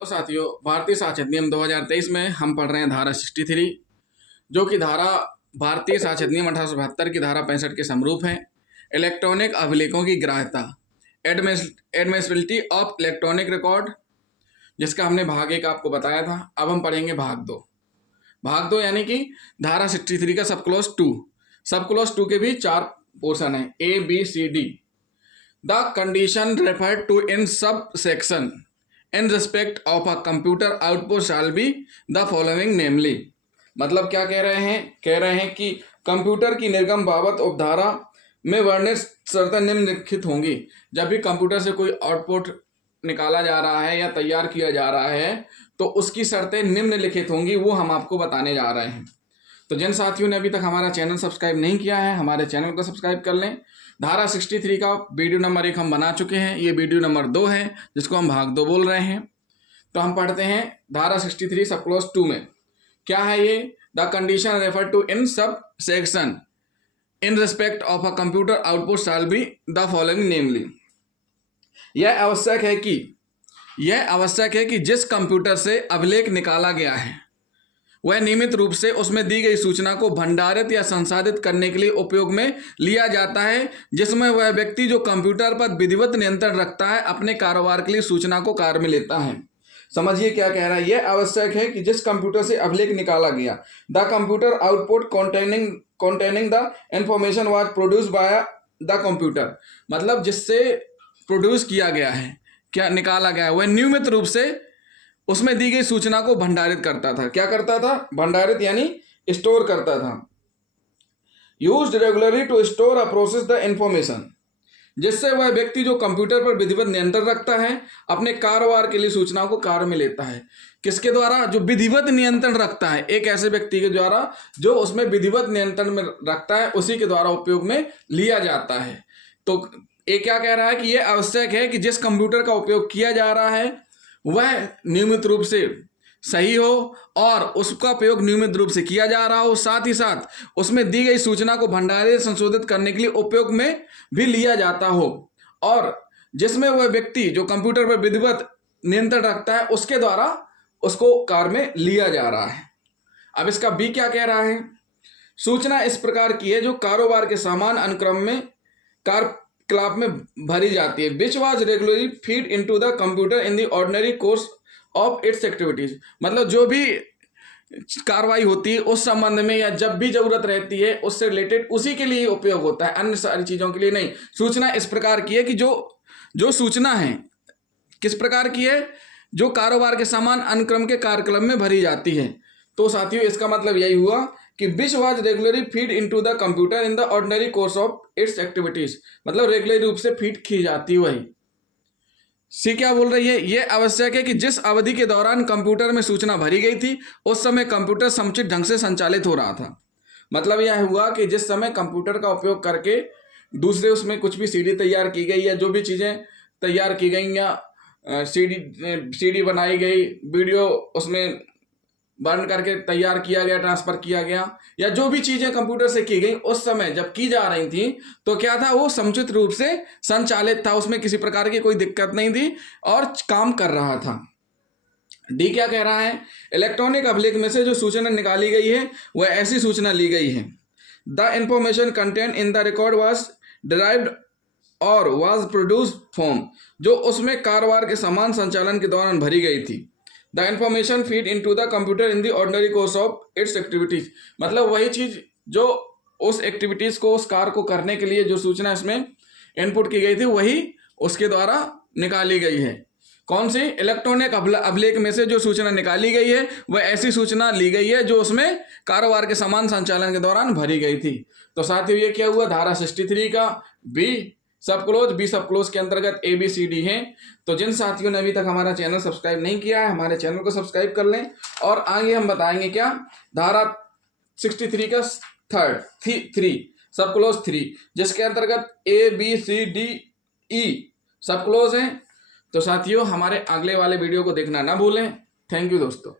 तो साथियों, भारतीय साक्षरता नियम 2023 में हम पढ़ रहे हैं धारा 63, जो कि धारा भारतीय साक्षरता नियम 1872 की धारा 65 के समरूप है। इलेक्ट्रॉनिक अभिलेखों की ग्राह्यता, एडमिसिबिलिटी ऑफ इलेक्ट्रॉनिक रिकॉर्ड, जिसका हमने भाग 1 आपको बताया था। अब हम पढ़ेंगे भाग 2। भाग 2 यानी कि धारा 63 का सब क्लोज 2। सब क्लोज 2 के भी 4 पोर्शन है, A, B, C, D। The condition referred to in sub section in respect of a computer output shall be the following namely. मतलब क्या कह रहे हैं? कह रहे हैं कि कंप्यूटर की निर्गम बाबत उपधारा में वर्णित शर्तें निम्नलिखित होंगी। जब भी कंप्यूटर से कोई आउटपुट निकाला जा रहा है या तैयार किया जा रहा है तो उसकी शर्तें निम्नलिखित होंगी, वो हम आपको बताने जा रहे हैं। तो जिन साथियों ने अभी तक हमारा चैनल सब्सक्राइब नहीं किया है, हमारे चैनल को सब्सक्राइब कर लें। धारा 63 का वीडियो नंबर 1 हम बना चुके हैं, ये वीडियो नंबर 2 है जिसको हम भाग 2 बोल रहे हैं। तो हम पढ़ते हैं धारा 63 सब क्लोज 2 में क्या है ये। The condition refer to in sub section in respect of a computer output shall be the following namely. यह आवश्यक है कि जिस कंप्यूटर से अभिलेख निकाला गया है वह नियमित रूप से उसमें दी गई सूचना को भंडारित या संसाधित करने के लिए उपयोग में लिया जाता है, जिसमें वह व्यक्ति जो कंप्यूटर पर विधिवत नियंत्रण रखता है अपने कारोबार के लिए सूचना को कार्य में लेता है। समझिए क्या कह रहा है। यह आवश्यक है कि जिस कंप्यूटर से अभिलेख निकाला गया, the computer output containing the information was produce by the computer, मतलब जिससे प्रोड्यूस किया गया है, क्या निकाला गया है, वह नियमित रूप से उसमें दी गई सूचना को भंडारित करता था। क्या करता था? भंडारित यानी स्टोर करता था। यूज्ड रेगुलरली टू स्टोर और प्रोसेस द इंफॉर्मेशन, जिससे वह व्यक्ति जो कंप्यूटर पर विधिवत नियंत्रण रखता है अपने कारोबार के लिए सूचनाओं को कार्य में लेता है। किसके द्वारा? जो विधिवत नियंत्रण रखता है, एक ऐसे व्यक्ति के द्वारा जो उसमें विधिवत नियंत्रण में रखता है, उसी के द्वारा उपयोग में लिया जाता है। तो ये क्या कह रहा है कि यह आवश्यक है कि जिस कंप्यूटर का उपयोग किया जा रहा है वह नियमित रूप से सही हो और उसका उपयोग नियमित रूप से किया जा रहा हो, साथ ही साथ उसमें दी गई सूचना को भंडारित संशोधित करने के लिए उपयोग में भी लिया जाता हो, और जिसमें वह व्यक्ति जो कंप्यूटर पर विधिवत नियंत्रण रखता है उसके द्वारा उसको कार्य में लिया जा रहा है। अब इसका बी क्या कह रहा है? सूचना इस प्रकार की है जो कारोबार के समान अनुक्रम में क्लाब में भरी जाती है, which was regularly feed into the computer in the ordinary course of its activities. मतलब जो भी कार्रवाई होती है उस संबंध में या जब भी जरूरत रहती है उससे रिलेटेड उसी के लिए उपयोग होता है, अन्य सारी चीज़ों के लिए नहीं। सूचना इस प्रकार की है कि जो सूचना है किस प्रकार की है, जो कारोबार के समान अनुक्रम के कार्यक्रम में भरी जाती है। तो साथियों, इसका मतलब यही हुआ कि which was regularly feed into the computer in the ordinary course of its activities, मतलब रेगुलर रूप से फीड की जाती है। वही सी क्या बोल रही है? यह आवश्यक है कि जिस अवधि के दौरान कंप्यूटर में सूचना भरी गई थी उस समय कंप्यूटर समुचित ढंग से संचालित हो रहा था। मतलब यह हुआ कि जिस समय कंप्यूटर का उपयोग करके दूसरे उसमें कुछ भी सीडी तैयार की गई या जो भी चीज़ें तैयार की गई या सीडी बनाई गई, वीडियो उसमें बर्न करके तैयार किया गया, ट्रांसफ़र किया गया, या जो भी चीज़ें कंप्यूटर से की गई उस समय जब की जा रही थी तो क्या था, वो समुचित रूप से संचालित था, उसमें किसी प्रकार की कोई दिक्कत नहीं थी और काम कर रहा था। डी क्या कह रहा है? इलेक्ट्रॉनिक अभिलेख में से जो सूचना निकाली गई है वह ऐसी सूचना ली गई है, the information content in the record was derived और वॉज प्रोड्यूस्ड फ्रॉम, जो उसमें कारोबार के समान संचालन के दौरान भरी गई थी। The information feed into the computer in the ordinary course of its activities, मतलब वही चीज़ जो उस एक्टिविटीज़ को, उस कार्य को करने के लिए जो सूचना इसमें इनपुट की गई थी वही उसके द्वारा निकाली गई है। कौन सी? इलेक्ट्रॉनिक अभिलेख में से जो सूचना निकाली गई है वह ऐसी सूचना ली गई है जो उसमें कारोबार के समान संचालन के दौरान भरी गई थी। तो साथियों, ये क्या हुआ? धारा 63 का बी सब क्लोज, बी सब क्लोज के अंतर्गत A, B, C, D हैं। तो जिन साथियों ने अभी तक हमारा चैनल सब्सक्राइब नहीं किया है, हमारे चैनल को सब्सक्राइब कर लें। और आगे हम बताएंगे क्या, धारा 63 का 3 सब क्लोज 3, जिसके अंतर्गत A, B, C, D, E सब क्लोज हैं। तो साथियों, हमारे अगले वाले वीडियो को देखना ना भूलें। थैंक यू दोस्तों।